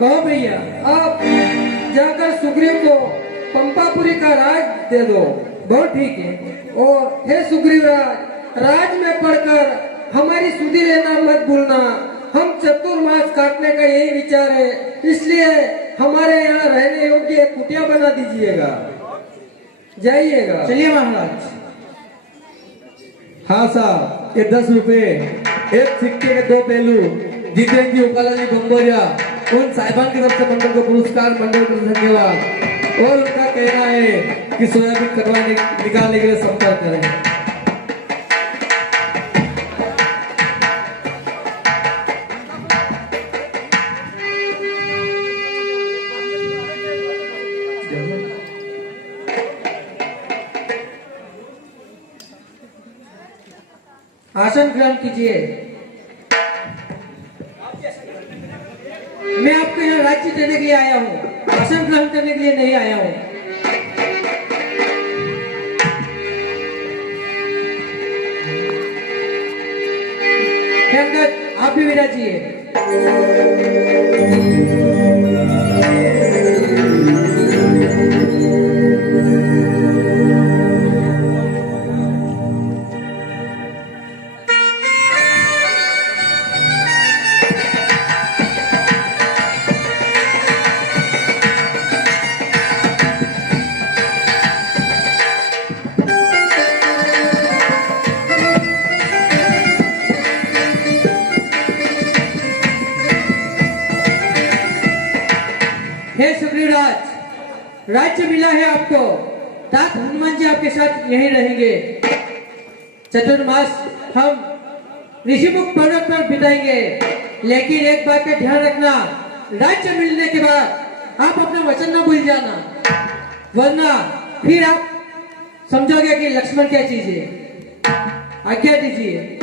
कहो भैया, आप जाकर सुग्रीव को पंपापुरी का राज दे दो। बहुत ठीक है। और हे सुग्रीव राज में पढ़कर हमारी सुधि लेना मत भूलना। हम चतुर्मास काटने का यही विचार है, इसलिए हमारे यहाँ रहने योग्य एक कुटिया बना दीजिएगा। जाइएगा। चलिए महाराज। हाँ साहब, ये 10 रुपए, एक सिक्के के 2 पहलू, जितेंद्र जी, उकाला जी, बम्बोरिया, उन साहिबान की तरफ से मंडल को पुरस्कार, मंडल को धन्यवाद। और उनका कहना है कि सोयाबीन कटवाने निकालने के लिए संपर्क करें। आसन ग्रहण कीजिए। मैं आपके यहाँ राज्य देने के लिए आया हूँ, आसन ग्रहण करने के लिए नहीं आया हूँ। आप भी विराजिए। हे सुग्रीवराज, राज्य मिला है आपको। तात हनुमान जी आपके साथ यहीं रहेंगे। चतुर्मास हम ऋषिमुख पर्वत पर बिताएंगे, लेकिन एक बात का ध्यान रखना, राज्य मिलने के बाद आप अपना वचन न भूल जाना, वरना फिर आप समझोगे कि लक्ष्मण क्या चीज है। आज्ञा दीजिए।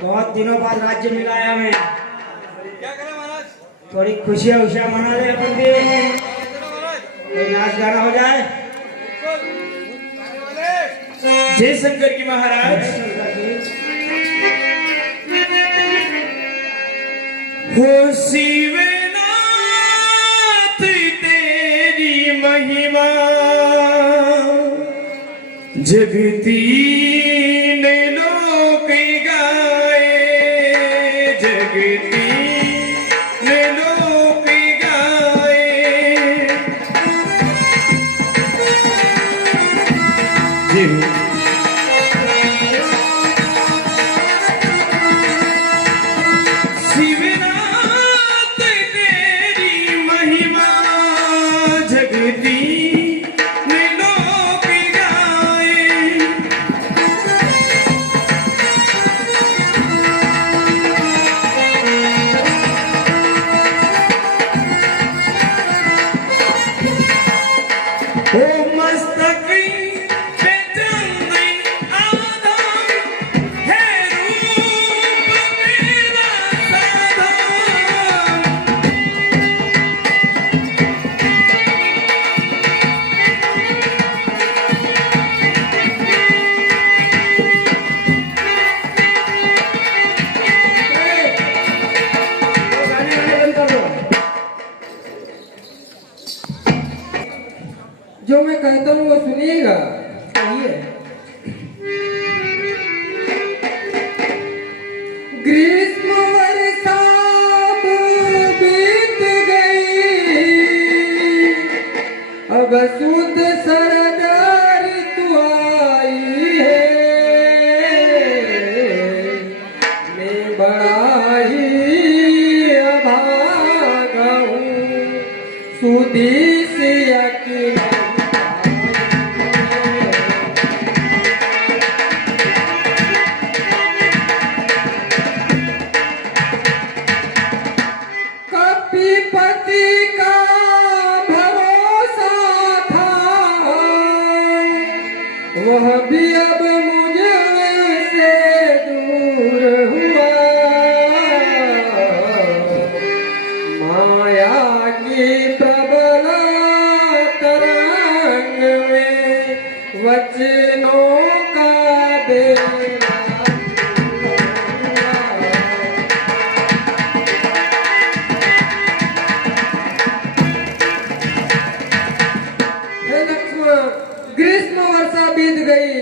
बहुत दिनों बाद राज्य मिला है हमें। क्या करें महाराज? थोड़ी खुशियाँ मना ले अपन भी। कोई नाच गाना हो जाए। जय शंकर की महाराज। हो शिवनाथ तेरी महिमा जगती जो मैं कहता हूँ वो सुनिएगा। ग्रीष्म वर्षा बीत गई, अब शुद्ध शरद ऋतु आई है। मैं बड़ा ही अभागा हूँ, सुधी सिया की पति का भरोसा था, वह भी अब मुझसे दूर हुआ। माँ माया की प्रबल तरंग में वचनों का बेड़ा ग्रीष्म वर्षा बीत गई,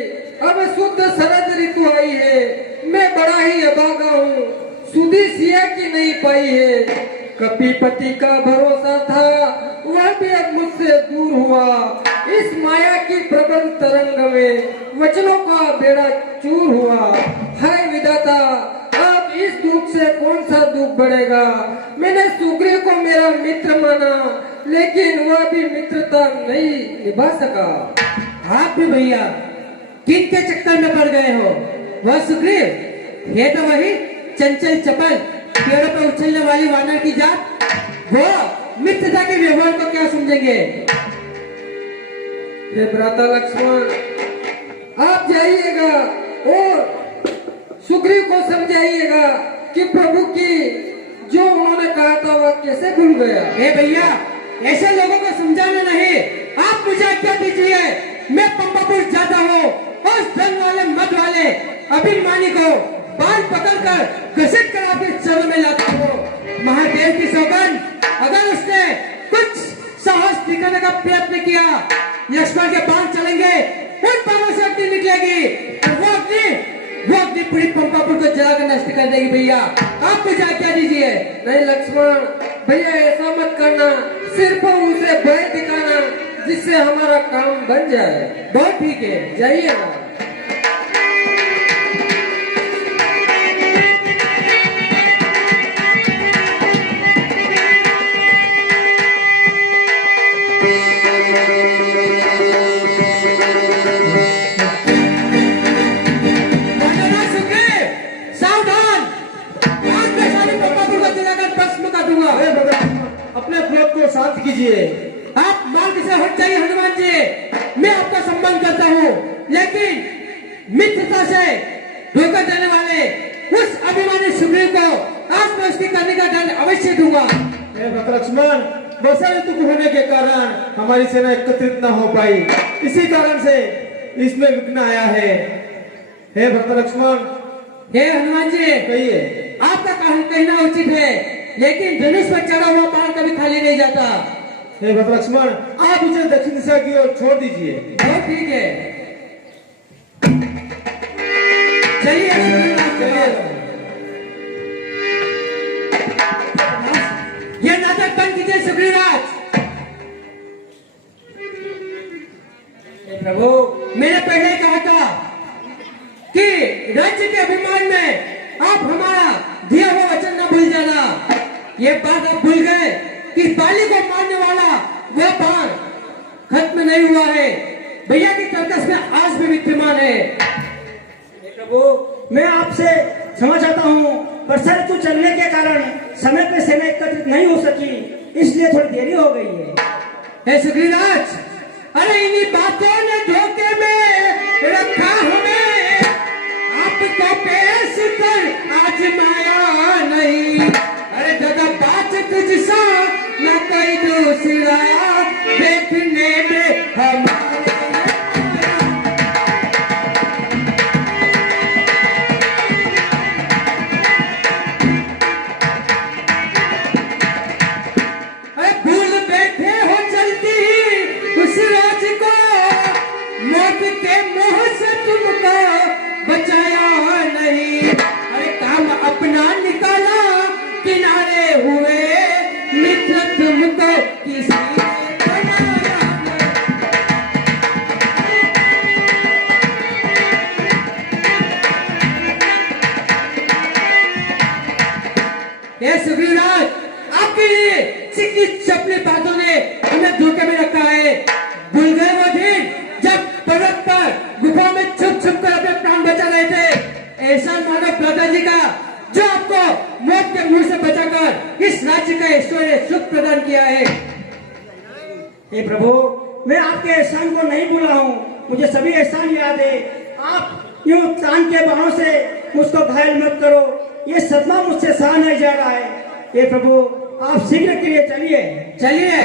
अब शुद्ध शरद ऋतु आई है। मैं बड़ा ही अभागा हूँ, सुधी सिया की नहीं पाई है। कपीपति का भरोसा था, वह भी अब मुझसे दूर हुआ। इस माया की प्रबल तरंग में वचनों का बेड़ा चूर हुआ। हाय विधाता, अब इस दुख से कौन सा दुख बढ़ेगा। मैंने सुग्रीव को मेरा मित्र माना, लेकिन वह भी मित्रता नहीं निभा सका। आप भी भैया किन के चक्कर में पड़ गए हो। वह सुग्रीव ये तो वही चंचल चपल पेड़ों पर उछलने वाली वानर की जात। वो मित्रता के व्यवहार को क्या समझेंगे। हे भ्राता लक्ष्मण, आप जाइएगा और सुग्रीव को समझाइएगा कि प्रभु की जो उन्होंने कहा था वह कैसे भूल गया। ए भैया, ऐसे लोगों को समझाना नहीं, आप मुझे आज्ञा दीजिए। मैं पंपापुर जाता हूँ और धन वाले मत वाले अभिमानी को बाल पकड़कर घसीट कर आपके चरणों में लाता हूँ। महादेव की सौगंध, अगर उसने कुछ साहस दिखाने का प्रयत्न किया, लक्ष्मण के बाण चलेंगे, उन बाणों से अग्नि निकलेगी और वो अग्नि पूरी पंपापुर को जलाकर नष्ट कर देगी। भैया आप मुझे आज्ञा दीजिए। नहीं लक्ष्मण भैया, ऐसा मत करना, सिर्फ उसे भय दिखाना जिससे हमारा काम बन जाए। बहुत ठीक है, जाइएगा। अपने क्रोध को शांत कीजिए। आप मार्ग से हट जाइए हनुमान जी। मैं आपका सम्मान करता हूँ, लेकिन मित्रता से धोखा देने वाले उस अभिमानी सुग्रीव को आज मैं उसकी करने का दंड अवश्य दूंगा। लक्ष्मण, वर्षा ऋतु होने के कारण हमारी सेना एकत्रित न हो पाई, इसी कारण से इसमें विघ्न आया है। हे भक्त लक्ष्मण। हे हनुमान जी, कहिए। आपका कहना उचित है, लेकिन धनुष पर चढ़ा हुआ बाण कभी खाली नहीं जाता। हे भक्त लक्ष्मण, आप इसे दक्षिण दिशा की ओर छोड़ दीजिए। बहुत ठीक है, चलिए। ये नाटक बंद कीजिए सुग्रीवराज। प्रभु, मैंने पहले कहा था कि राज्य के अभिमान में आप हमारा दिया हुआ वचन न भूल जाना। ये बात आप भूल गए कि बाली को मारने वाला वह बाण खत्म नहीं हुआ है। भैया की तर्कस में आज भी विद्यमान है। प्रभु, मैं आपसे क्षमा चाहता हूँ, वर्षा ऋतु चलने के कारण समय पे सेना एकत्रित नहीं हो सकी, इसलिए थोड़ी देरी हो गई है। हे सुग्रीवराज, अरे इन्हीं बातों ने धोखे में रखा हमें, आपको पेश कर आजमाया नहीं। अरे जगह बात तुझसा न कोई दूसरा, देखने में हम बचाया नहीं। अरे काम अपना निकाला, किनारे हुए मित्र तुमको किसी ने बनाया नहीं। सुग्रीवराज, आपके लिए चिकनी चपली बातों ने हमें धोखे में रखा है। भूल गए वो दिन जब पर्वत पर गुफा में छुप छुप कर अपने प्राण बचा रहे थे। ऐसा मानव दादाजी का जो आपको मौत के मुंह से बचाकर इस राज्य का ऐश्वर्य सुख प्रदान किया है। हे प्रभु, मैं आपके एहसान को नहीं भूला हूँ, मुझे सभी एहसान याद है। आप यूं तान के बाणों से मुझको घायल मत करो, ये सदमा मुझसे सहा नहीं जा रहा है। हे प्रभु, आप शीघ्र के लिए चलिए। चलिए।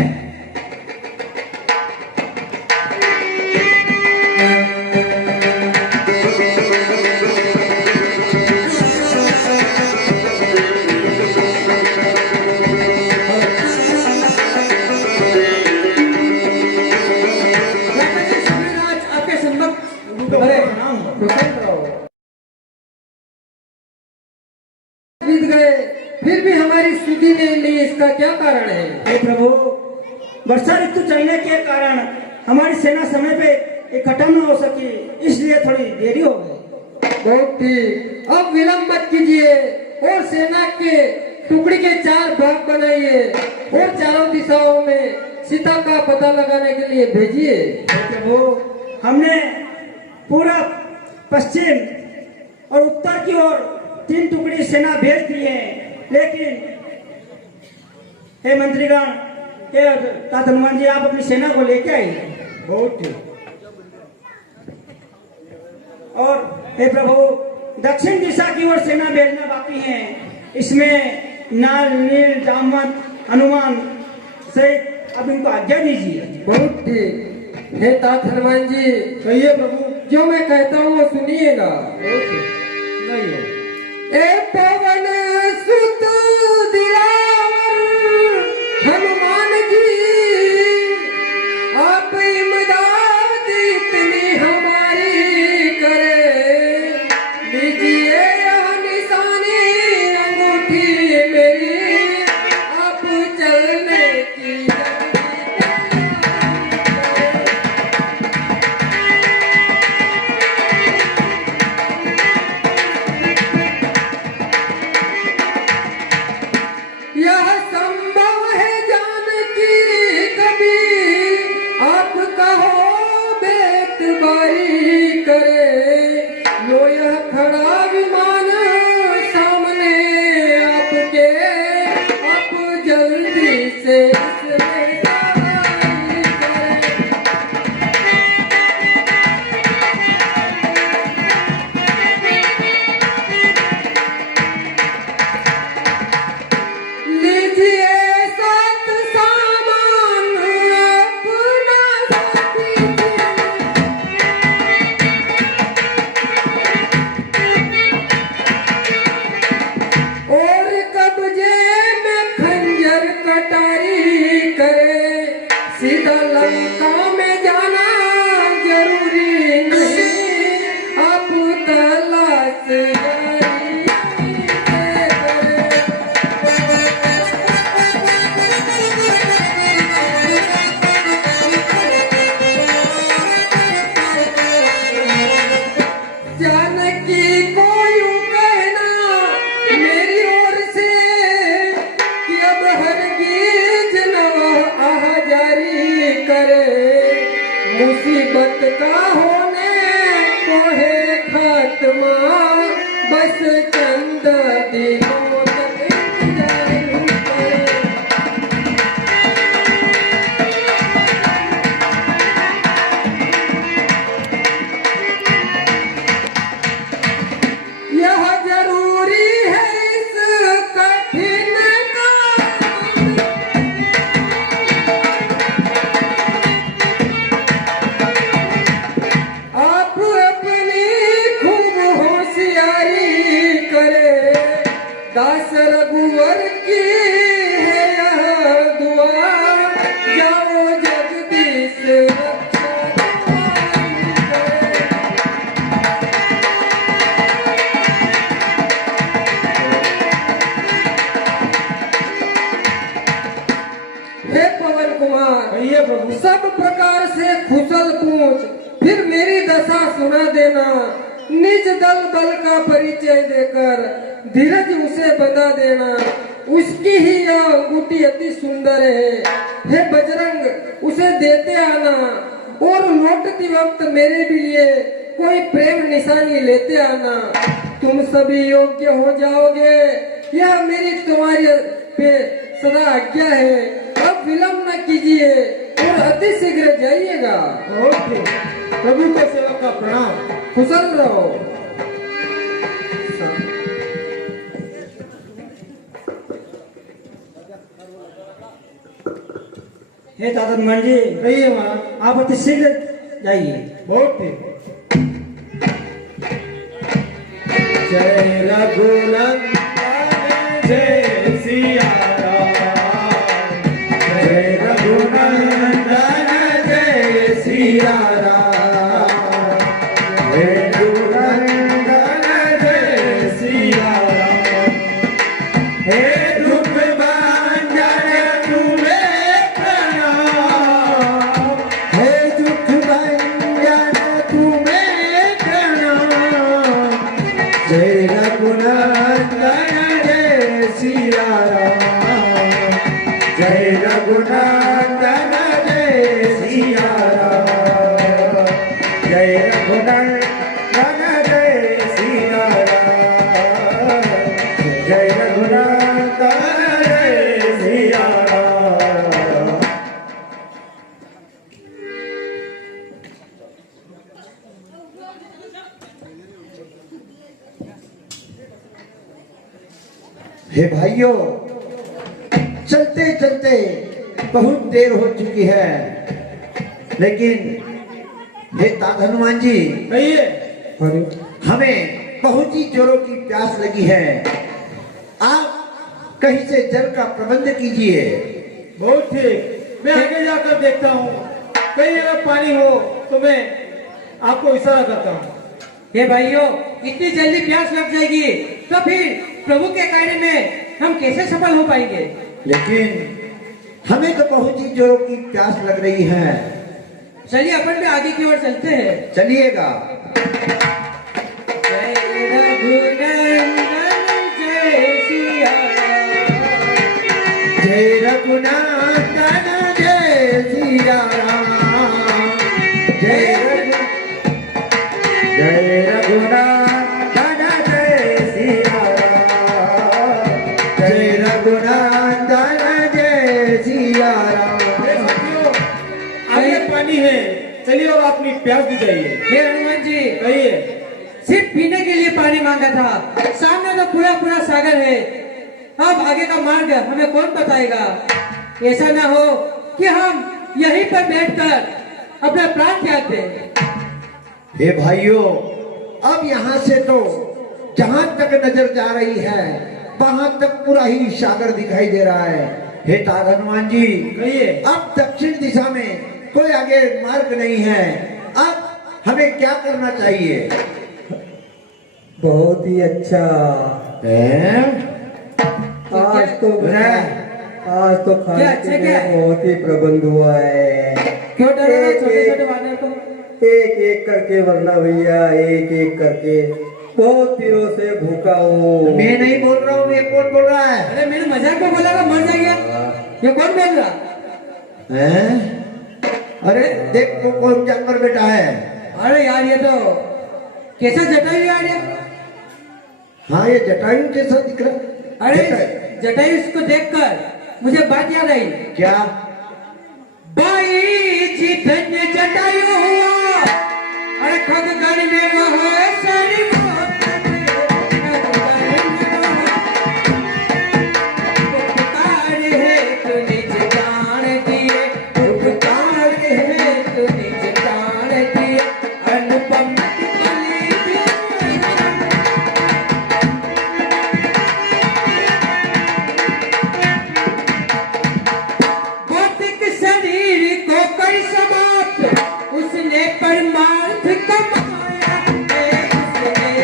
आपके सम्मुख अरे बीत गए, फिर भी हमारी स्तुति नहीं ली, इसका क्या कारण है? हे प्रभु, वर्षा ऋतु चलने के कारण हमारी सेना समय पे इकट्ठा न हो सकी, इसलिए थोड़ी देरी हो गई। बहुत ठीक, अब विलंब मत कीजिए और सेना के टुकड़ी के 4 भाग बनाइए और चारों दिशाओं में सीता का पता लगाने के लिए भेजिए। हे प्रभु, हमने पूरब, पश्चिम और उत्तर की ओर 3 टुकड़ी सेना भेज दी है, लेकिन हे मंत्रीगण, हे तात हनुमान जी, आप अपनी सेना को लेके आइए। बहुत ठीक। और हे प्रभु, दक्षिण दिशा की ओर सेना भेजना बाकी है, इसमें नाल, नील, जामवंत, हनुमान सहित अब इनको आज्ञा दीजिए। बहुत ठीक, हे तात हनुमान जी, कहिए प्रभु। जो मैं कहता हूँ वो सुनिएगा। बहुत ठीक। नहीं है। ए पवन सुत दिलावर हनुमान जी, आप इमदाद इतनी हमारी करे, लीजिए यह निशानी अंगूठी मेरी, आप चलने की यह संभव है जानकी कभी, आप कहो बेतबारी करे, लो यह खड़ा विमान सामने आपके, आप जल्दी से इसमें सवारी करें। लीजिए सात सामान अपना साथी, और कब्जे में खंजर कटारी करे, सीधा लंका में जाना जरूरी नहीं, आप तलाश जारी करें। जानकी को यूं कहना मेरी ओर से कि अब हरगिज न वह आह जारी करे, मुसीबत का होने को है खात्मा, बस चंद दिनों तक इंतजार करे। यह जरूरी है इस कठिन काम, आप अपनी खूब होशियारी करे, दास रघुवर की है यह दुआ, जाओ जगदीश रक्षा तुम्हारी करे। हे पवन कुमार, कहिए प्रभु। सब प्रकार से कुशल पूछ, फिर मेरी दशा सुना देना, निज दल बल का परिचय देकर धीरज उसे बंधा देना, उसकी ही यह अंगूठी अति सुंदर है, हे बजरंग उसे देते आना, और लौटती वक्त मेरे भी लिए कोई प्रेम निशानी लेते आना, तुम सभी योग्य हो जाओगे, यह मेरी तुम्हारी पे सदा आज्ञा है। अब विलंब न कीजिए और अति शीघ्र जाइएगा। बहुत ठीक। प्रभु के सेवक का प्रणाम। कुशल रहो। हे दादा हनुमान जी, कहिए महाराज। आप अति शीघ्र जाइए। बहुत ठीक। जय रघुनंदन जय सिया राम, जय रघुनंदन जय सिया राम, जय रघुनंदन जय सिया राम। हे दुख भंजन तुम्हें प्रणाम, हे दुख भंजन तुम्हें प्रणाम, जय रघुनंदन जय सिया राम, जय रघुनंदन जय सिया राम, जय रघुनंदन जय सिया राम, जय रघुनंदन जय सिया राम। हे भाइयों, चलते चलते बहुत देर हो चुकी है, लेकिन हे ताता हनुमान जी, कहिए। हमें बहुत ही जोरों की प्यास लगी है। आप कहीं से जल का प्रबंध कीजिए। बहुत ठीक, मैं आगे जाकर देखता हूँ, कहीं अगर पानी हो तो मैं आपको इशारा करता हूँ। हे भाइयों, इतनी जल्दी प्यास लग जाएगी तो फिर प्रभु के कार्य में हम कैसे सफल हो पाएंगे? लेकिन हमें तो बहुत ही जोरों की प्यास लग रही है। चलिए अपन भी आगे की ओर चलते हैं। चलिएगा। जय रघुनंदन जय सिया राम, जय रघुनंदन जय सिया राम, जय रघुनंदन जय सिया राम, जय रघुनंदन जय सिया हे राम। साथियों, आगे पानी है, चलिए और अपनी प्यास बुझाइए। हे हनुमान जी, कहिए। सिर्फ पीने के लिए पानी मांगा था, सामने तो पूरा पूरा सागर है। अब आगे का मार्ग हमें कौन बताएगा? ऐसा ना हो कि हम यहीं पर बैठकर अपना प्राण त्याग दें। हे भाइयों, अब यहाँ से तो जहाँ तक नजर जा रही है वहां तक पूरा ही सागर दिखाई दे रहा है। हे तार हनुमान जी, कहिए। अब दक्षिण दिशा में कोई आगे मार्ग नहीं है, अब हमें क्या करना चाहिए? बहुत ही अच्छा। आज तो क्या खाने अच्छा के क्या लिए है? बहुत ही प्रबंध हुआ है। क्यों डर रहे हो एक- छोटे एक- छोटे वानर को? एक एक करके वरना भैया, एक एक करके बहुत दिनों से भूखा हूँ। मैं नहीं बोल रहा हूँ, ये कौन बोल रहा है? अरे मैंने मजाक में बोला था, मर जाएगा। ये कौन बोल रहा? हैं? अरे देख तो कौन जानवर बेटा है। अरे यार, ये तो कैसा जटायु यार ये। हाँ, ये जटायु जैसा दिख रहा। अरे जटायु। जटायु को देखकर मुझे बात याद आई। क्या? बाई जी धन्य जटायु हुआ, अरे खगगण में वह सरी मोहन, खगगण में वह उपकार है तू निज जान दिए, उपकार है तू निज जान दिए, अनुपम बलि दिए। भौतिक शरीर को कर समाप्त, उसने परमार्थ कमाया है, उसने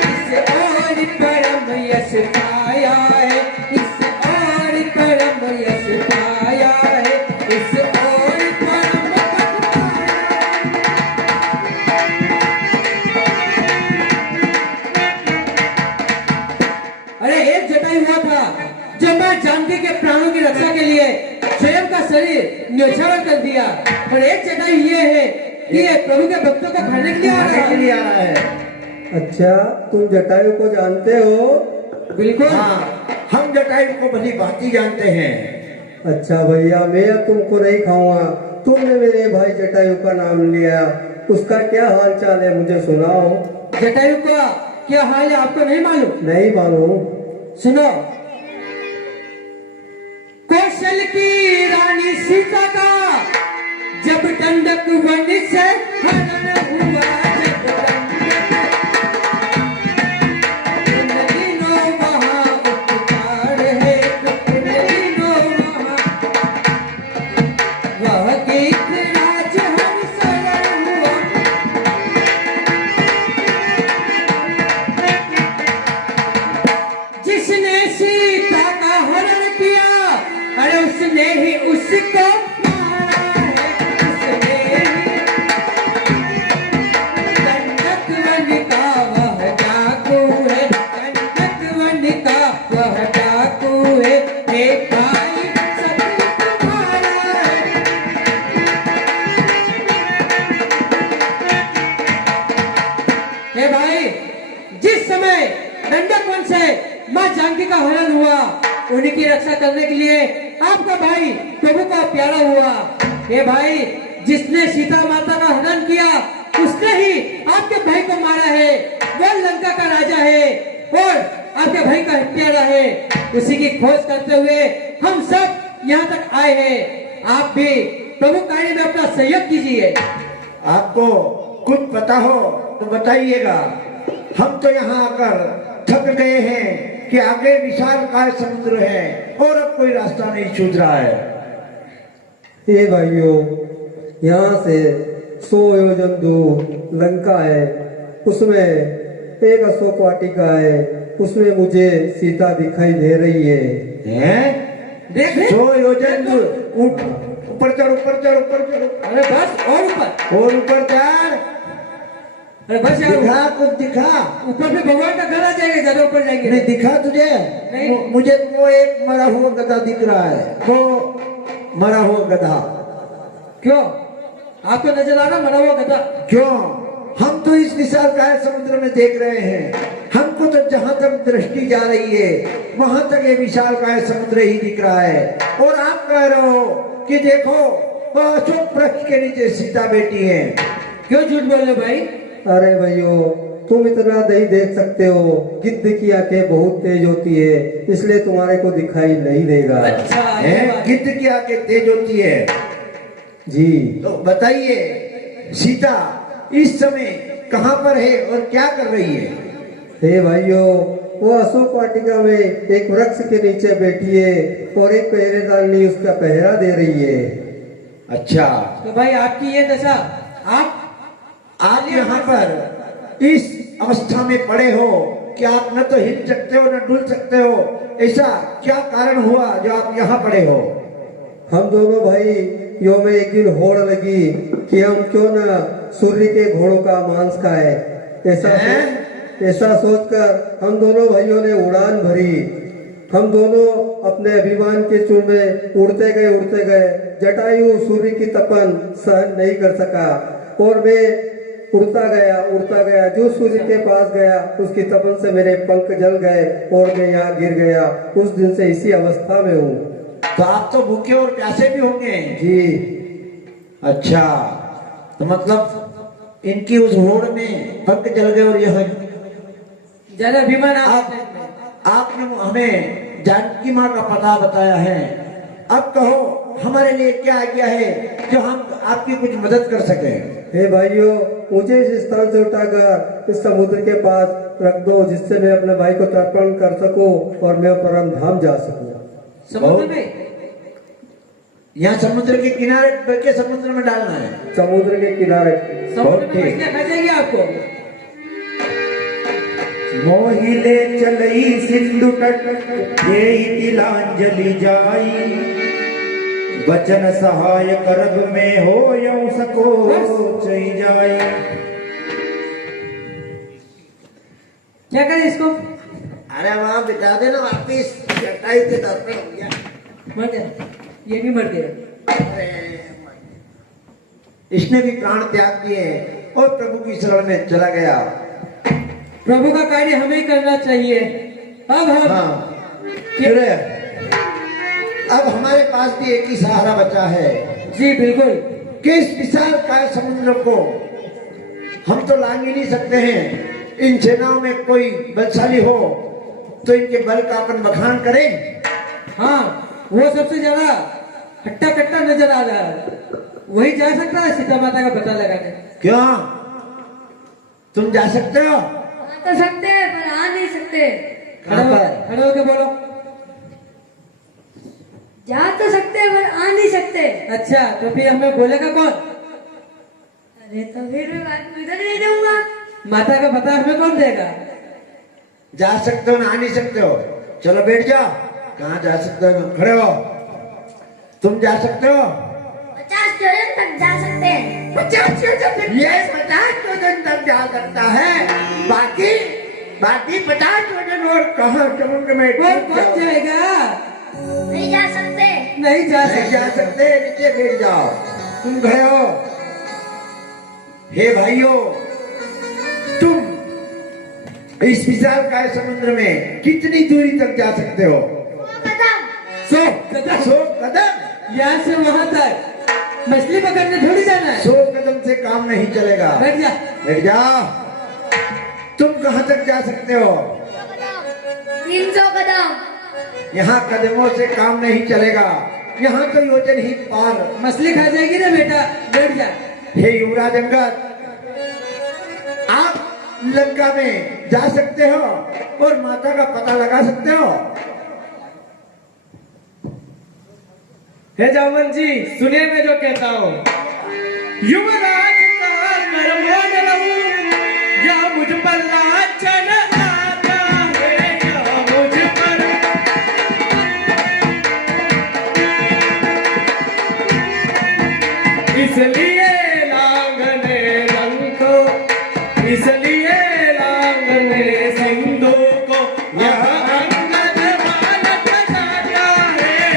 इस और परम यश पाया है, इस और परम यश पाया है, इस और परम पद पाया है। अरे एक जटायु हुआ था जो मां जानकी के प्राणों की रक्षा के लिए स्वयं का शरीर न्यौछावर कर दिया, और एक जटायु ये है कि ये प्रभु के भक्तों को खाने के लिए आ रहा के लिए है। आ रहा है। अच्छा, तुम जटायु को जानते हो? बिल्कुल। हाँ, हम जटायु को भली भांति जानते हैं। अच्छा भैया, मैं अब तुमको नहीं खाऊंगा। तुमने मेरे भाई जटायु का नाम लिया, उसका क्या हाल चाल है मुझे सुनाओ। जटायु का क्या हाल है आपको नहीं मालूम? नहीं मालूम। सुनो। कोश बेटी रानी सीता का जब दंडक वन से हरण हुआ, जब नदीनों वहाँ उपकार है, नदीनों वहाँ वह गीत राज हर शरण हुआ। जिसने सीता का हरण किया, अरे उसने ही उसको मारा है, उसने ही दंडक वन का वह डाकू है, दंडक वन का वह डाकू है, एक भाई सत्य तुम्हारा है। हे भाई, जिस समय दंडक वन से माँ जानकी का हरण हुआ, उन्हीं की रक्षा करने के लिए आपका भाई प्रभु का प्यारा हुआ। हे भाई, जिसने सीता माता का हरण किया, उसने ही आपके भाई को मारा है, वह लंका का राजा है और आपके भाई का प्यारा है। उसी की खोज करते हुए हम सब यहाँ तक आए हैं। आप भी प्रभु कार्य में अपना सहयोग कीजिए। आपको कुछ पता हो तो बताइएगा। हम तो यहाँ आकर थक गए हैं कि आगे विशालकाय समुद्र है और अब कोई रास्ता नहीं सूझ रहा है। ये भाइयों, यहाँ से 100 योजन दूर लंका है, उसमें एक अशोक वाटिका है, उसमें मुझे सीता दिखाई दे रही है। देख ले। 100 योजन दूर, ऊपर चढ़, ऊपर चढ़, ऊपर चढ़। अरे बस और ऊपर चढ़। अरे बस यार, दिखा, कुछ दिखा। ऊपर में भगवान का घर आ जाएगा, ज्यादा ऊपर जाएंगे नहीं दिखा तुझे? नहीं। मुझे तो वो एक मरा हुआ गधा दिख रहा है, वो मरा हुआ गधा। क्यों? आपको नजर आ रहा मरा हुआ गधा? क्यों? हम तो इस विशालकाय समुद्र में देख रहे हैं। हमको तो जहां तक दृष्टि जा रही है वहां तक ये विशालकाय समुद्र ही दिख रहा है। और आप कह रहे हो कि देखो वह अशोक वृक्ष के नीचे सीता बेटी है। क्यों झूठ बोल रहे भाई? अरे भाइयों, तुम इतना नहीं देख सकते हो, गिद्ध की आंखें बहुत तेज होती है, इसलिए तुम्हारे को दिखाई नहीं देगा। अच्छा, ये हैं? बात है। गिद्ध की आंखें तेज होती है जी। तो बताइए, सीता इस समय कहाँ पर है और क्या कर रही है? हे भाइयों, वो अशोक वाटिका में एक वृक्ष के नीचे बैठी है और एक पहरेदारनी उसका पहरा दे रही है। अच्छा, तो भाई आपकी ये दशा, आप यहाँ पर इस अवस्था में पड़े हो कि आप न तो हिल सकते हो न डुल सकते हो, ऐसा क्या कारण हुआ जो आप यहाँ पड़े हो? हम दोनों भाई यो में एक दिन होड़ लगी कि हम क्यों न सूर्य के घोड़ों का मांस खाए। ऐसा सोचकर हम दोनों भाइयों ने उड़ान भरी। हम दोनों अपने अभिमान के चूर में उड़ते गए। जटायु सूर्य की तपन सहन नहीं कर सका और मैं उड़ता गया। जो सूर्य के पास गया उसकी तपन से मेरे पंख जल गए और मैं यहाँ गिर गया। उस दिन से इसी अवस्था में हूँ। तो आप तो भूखे और प्यासे भी होंगे। जी। अच्छा, तो मतलब इनकी उस होड़ में पंख जल गए और यह ज्यादा अभिमान आपने हमें जानकी माँ का पता बताया है। अब कहो हमारे लिए क्या आज्ञा है जो हम आपकी कुछ मदद कर सके? हे भाइयों, मुझे इस स्थान से उठाकर इस समुद्र के पास रख दो, जिससे मैं अपने भाई को तर्पण कर सकूं और मैं परम धाम जा सकूं। समुद्र में? यहाँ समुद्र के किनारे के समुद्र में डालना है। समुद्र के किनारे। समुद्र में मछलियां खा जाएगी आपको। मोहिले चलई सिंधु तट देई तिलांजलि जाई, वचन सहाय करब में हो यऊ सको चई जाई। क्या करें इसको? अरे वहां बिठा देना, वापिस चटाई के दर्पण हो गया। मर गया, ये भी मर गया। इसने भी प्राण त्याग दिए और प्रभु की शरण में चला गया। प्रभु का कार्य हमें करना चाहिए। अब हम फिर अब हमारे पास भी एक ही सहारा बचा है। जी बिल्कुल। कि इस विशाल काय समुद्र को हम तो लांग ही नहीं सकते हैं। इन सेनाओं में कोई बलशाली हो तो इनके बल का अपन बखान करें। हाँ, वो सबसे ज्यादा हट्टा कट्टा नजर आ रहा है, वही जा सकता है सीता माता का पता लगाने। क्यों? तुम जा सकते हो? आ तो सकते हैं पर आ नहीं सकते। खड़े होके बोलो। जा तो सकते हैं पर आ नहीं सकते। अच्छा, तो फिर हमें बोलेगा कौन? अरे तो फिर मैं बात में उधर ले जाऊंगा। माता का पता हमें कौन देगा? जा सकते हो ना, आ नहीं सकते हो? चलो बैठ जाओ। कहाँ जा सकते हो? खड़े हो। तुम जा सकते हो? 50 जोड़े तक जा सकते हैं। 50 योजन? ये 50 योजन तक जा सकता है, बाकी 50 योजन और कहाँ समुद्र में और डूब कौन जाओ। जाएगा? नहीं जा सकते। नहीं जा नहीं जा सकते। सकते, नीचे बैठ जाओ। तुम खड़े हो। हे भाइयों, तुम इस विशालकाय समुद्र में कितनी दूरी तक जा सकते हो? कदम। 100 कदम। 100 कदम? यहाँ से वहां तक मछली पकड़ने थोड़ी जाना है। 100 कदम से काम नहीं चलेगा। बैठ जा। बैठ जाओ। तुम कहाँ तक जा सकते हो? 300 कदम। यहाँ कदमों से काम नहीं चलेगा, यहाँ तो योजन ही पार। मछली खा जाएगी ना बेटा, बैठ जा। हे युवराज अंगद, आप लंका में जा सकते हो और माता का पता लगा सकते हो? हे जामन जी, सुनिए मैं जो कहता हूँ। युवराज का कर्मों न रहूं, या मुझ पर लांछन आता है, या मुझ पर इसलिए लांगने रंग को, इसलिए लांगने सिंधु को, यह अंगद बालक जाता है।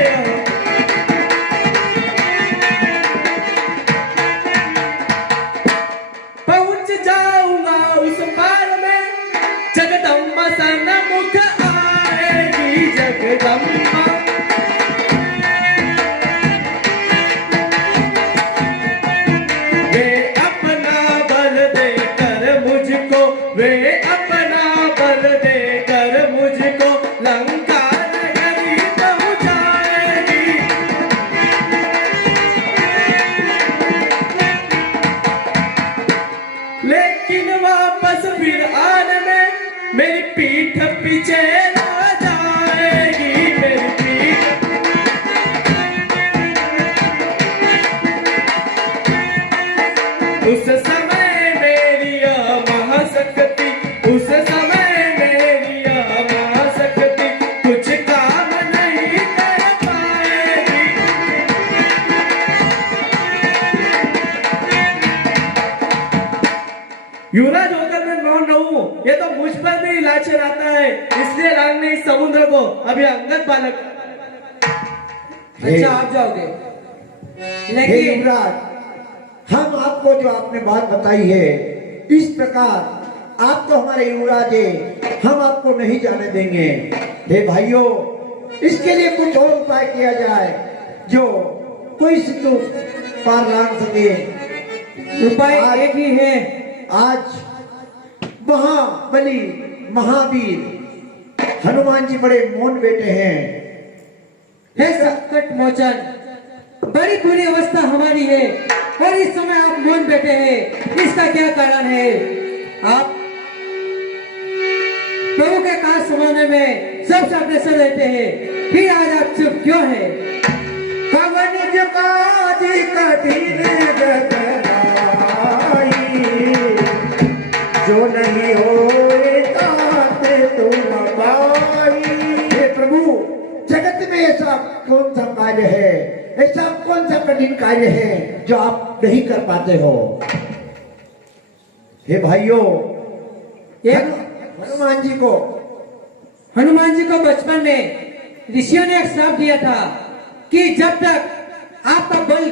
पहुंच जाऊंगा उस पार में, जगदम्बा सन्मुख आएगी जगदम्बा। वे अपना बल देकर मुझको, वे अपना बल देकर मुझको लंका नगरी पहुंचाएगी। लेकिन वापस फिर आने में मेरी पीठ पीछे ना जाएगी, मेरी पीठ। उस समय मेरी महाशक्ति, उस समय मेरी महाशक्ति कुछ काम नहीं कर पाएगी। युवराज होकर मैं मौन रहूं, ये तो मुझ पर भी लाछन आता है, इसलिए लांगने इस समुद्र को अभी अंगद बालक। अच्छा, आप जाओगे, हे लेकिन युवराज, हम आपको जो आपने बात बताई है, इस प्रकार आप तो हमारे युवराज हैं, हम आपको नहीं जाने देंगे। हे भाइयों, इसके लिए कुछ और उपाय किया जाए जो कोई सिद्धू पार लांग सके। उपाय एक ही है। आज महाबली महावीर हनुमान जी बड़े मौन बैठे हैं। हे संकट मोचन, बड़ी बुरी अवस्था हमारी है और इस समय आप मौन बैठे हैं, इसका क्या कारण है? आप प्रभु के कार्य संभालने में सबसे अग्रसर रहते हैं, फिर आज आप चुप क्यों है? कवन जो काज कठिन जग लाई, जो नहीं होए तात तुम पाई। हे प्रभु, जगत में ऐसा कौन सा कार्य है, ऐसा कौन सा कठिन कार्य है जो आप नहीं कर पाते हो? हे भाइयों, एक हनुमान जी को बचपन में ऋषियों ने एक श्राप दिया था कि जब तक आपका बल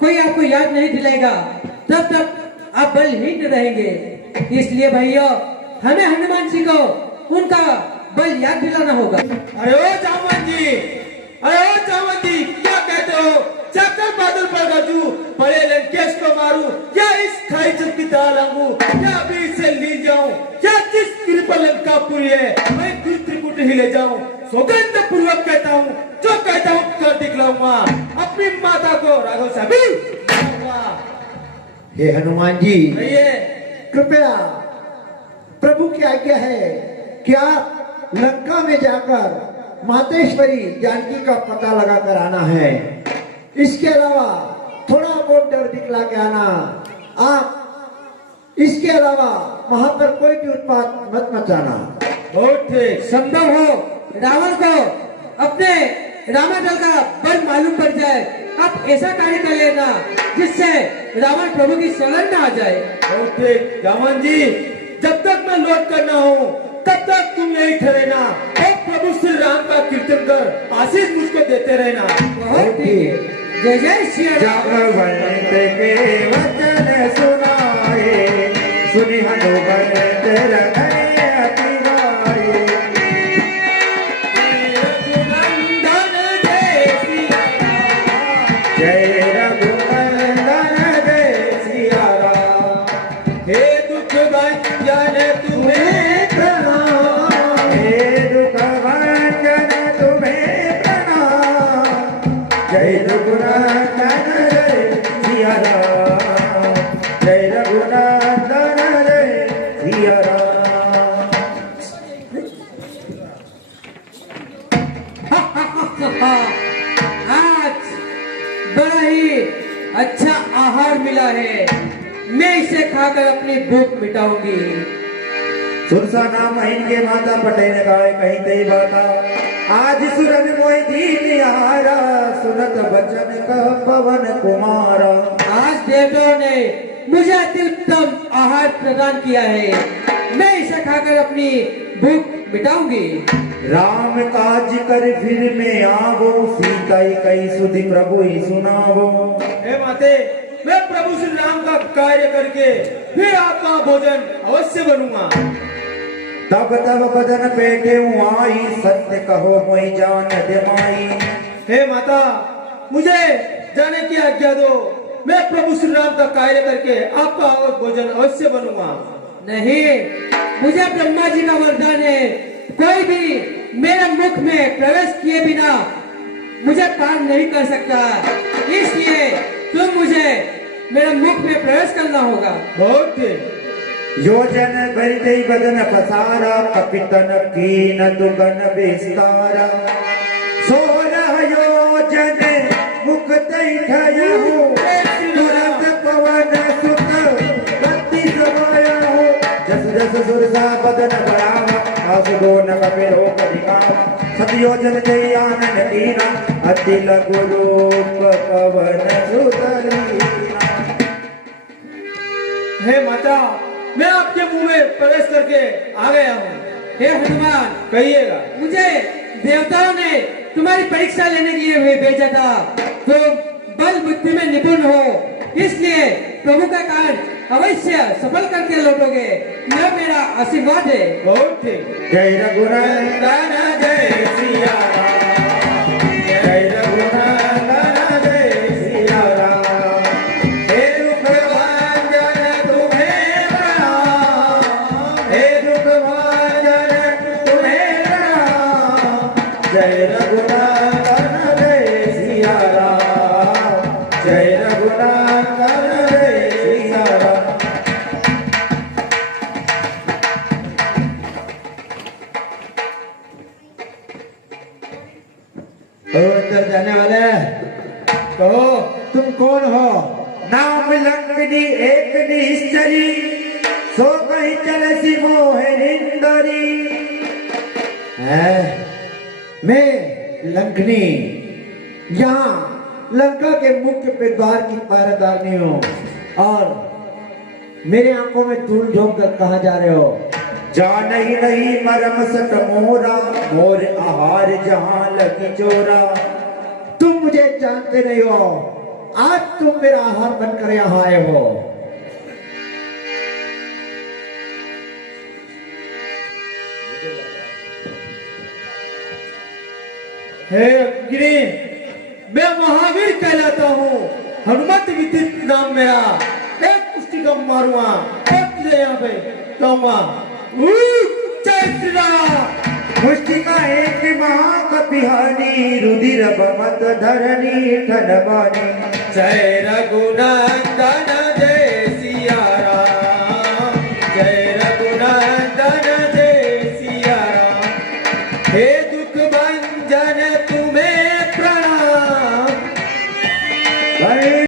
कोई आपको याद नहीं दिलाएगा, तब तक आप बलहीन रहेंगे। इसलिए भाइयों, हमें हनुमान जी को उनका बल याद दिलाना होगा। अरे ओ जामन जी, अरे ओ जामन जी, क्या कहते हो? चक्कर बादल पर गजू, बड़े लंकेश को मारूं, या इस खाई चल की दाल आऊं, या अभी इसे ले जाऊं, या जिस गिर पर लंकापुरी है मैं कुछ त्रिकुट ही ले जाऊं। सौगंध पूर्वक कहता हूं, जो कहता हूं कर दिखलाऊंगा। अपनी अपनी माता को राघव साहब हे हनुमान जी, कहिए। कृपया प्रभु की आज्ञा है कि आप लंका में जाकर मातेश्वरी जानकी का पता लगा कर आना है। इसके अलावा थोड़ा बहुत डर दिखला के आना। आप इसके अलावा वहां पर कोई भी उत्पात मत मचाना। बहुत ठीक। संभव हो रावण को अपने रामादल का बल मालूम पड़ जाए, आप ऐसा कार्य कर लेना जिससे रावण प्रभु की शरण में आ जाए। बहुत ठीक। जामन जी, जब तक मैं लौट कर ना हूँ तब तक तुम यही ठहरेना और प्रभु श्री राम का कीर्तन कर आशीष मुझको देते रहना। बहुत ठीक। जय जय श्री राम। जागवंत के वचन सुनाए, सुनि हनुमंत हृदय अति गाए। जय रघुनंदन जय सिया राम। हे दुख भंजन तुम्हें प्रणाम, हे दुख भंजन तुम्हें प्रणाम। जय रघुनंदन जय सिया राम, जय रघुनंदन जय सिया राम। आज बड़ा ही अच्छा आहार मिला है, मैं इसे खाकर अपनी भूख मिटाऊंगी। सुरसा नाम इनके माता पटेल गाय कहीं तई बाता। आज सुरन मोहि दीन हारा, सुनत बचन कह पवन कुमारा। आज देवताओं ने मुझे अति उत्तम आहार प्रदान किया है, मैं इसे खाकर अपनी भूख मिटाऊंगी। राम काज कर फिर में आवो, सीता कई सुधि प्रभु ही सुनावो। हे माते, मैं प्रभु श्री राम का कार्य करके फिर आपका भोजन अवश्य बनूंगा। तब तब बदन बैठे आई, सत्य कहो मोहि जान दे माई। हे माता, मुझे जाने की आज्ञा दो, मैं प्रभु श्री राम का कार्य करके आपका भोजन अवश्य बनूंगा। नहीं, मुझे ब्रह्मा जी का वरदान है, कोई भी मेरे मुख में प्रवेश किए बिना मुझे पार नहीं कर सकता, इसलिए तुम मुझे मेरे मुख में प्रवेश करना होगा। बहुत ठीक। योजन भरते बदन पसारा, कपितन कीन दुगन विस्तारा। 16 योजन मुख थयहु, तुरंत पवन सुत गति समायहु। जस जस सुरसा बदन बढ़ावा, आसुदो न कपिरो करिकावा। 7 योजन जय आनन कीना, अति लघु रूप पवन सुत लीना। हे माता, मैं आपके मुंह में प्रवेश करके आ गया हूँ। हे हनुमान, कहिएगा। मुझे देवताओं ने तुम्हारी परीक्षा लेने के लिए भेजा था, तुम बल बुद्धि में निपुण हो, इसलिए प्रभु का कार्य अवश्य सफल करके लौटोगे, यह मेरा आशीर्वाद है। बहुत ठीक। जय रघुनंदन जय सिया राम, जय रघुनंदन जय सिया राम। हे दुख भंजन तुम्हें प्रणाम, हे दुख भंजन तुम्हें प्रणाम। जय रघुनंदन जय सिया राम, जय रघुनंदन जय सिया राम। अंदर जाने वाले, कहो तुम कौन हो? नाम लंकनी एक निश्चरी, सो कहीं चलसी मोह निंदरी। है मैं लंकनी, यहाँ लंका के मुख्य प्रद्वार की पहरेदारनी हूँ, और मेरे आंखों में धूल झोंक कर कहाँ जा रहे हो? जान ही नहीं मरम सट मोरा, मोर आहार जहाँ लगी चोरा। तुम मुझे जानते नहीं हो, आज तुम मेरा आहार बनकर यहाँ आए हो। हे अग्नि, मैं महावीर कहलाता हूँ, हनुमत विदित नाम मेरा। एक कुश्ती का मारूंगा और तुझे यहाँ पे लाऊंगा। जय श्री राम। मुष्टिका एक महाकपिहानी रुधिर बमत धरणी ठनबानी। जय रघुनंदन जय सिया राम, जय रघुनंदन जय सिया राम। हे दुख भंजन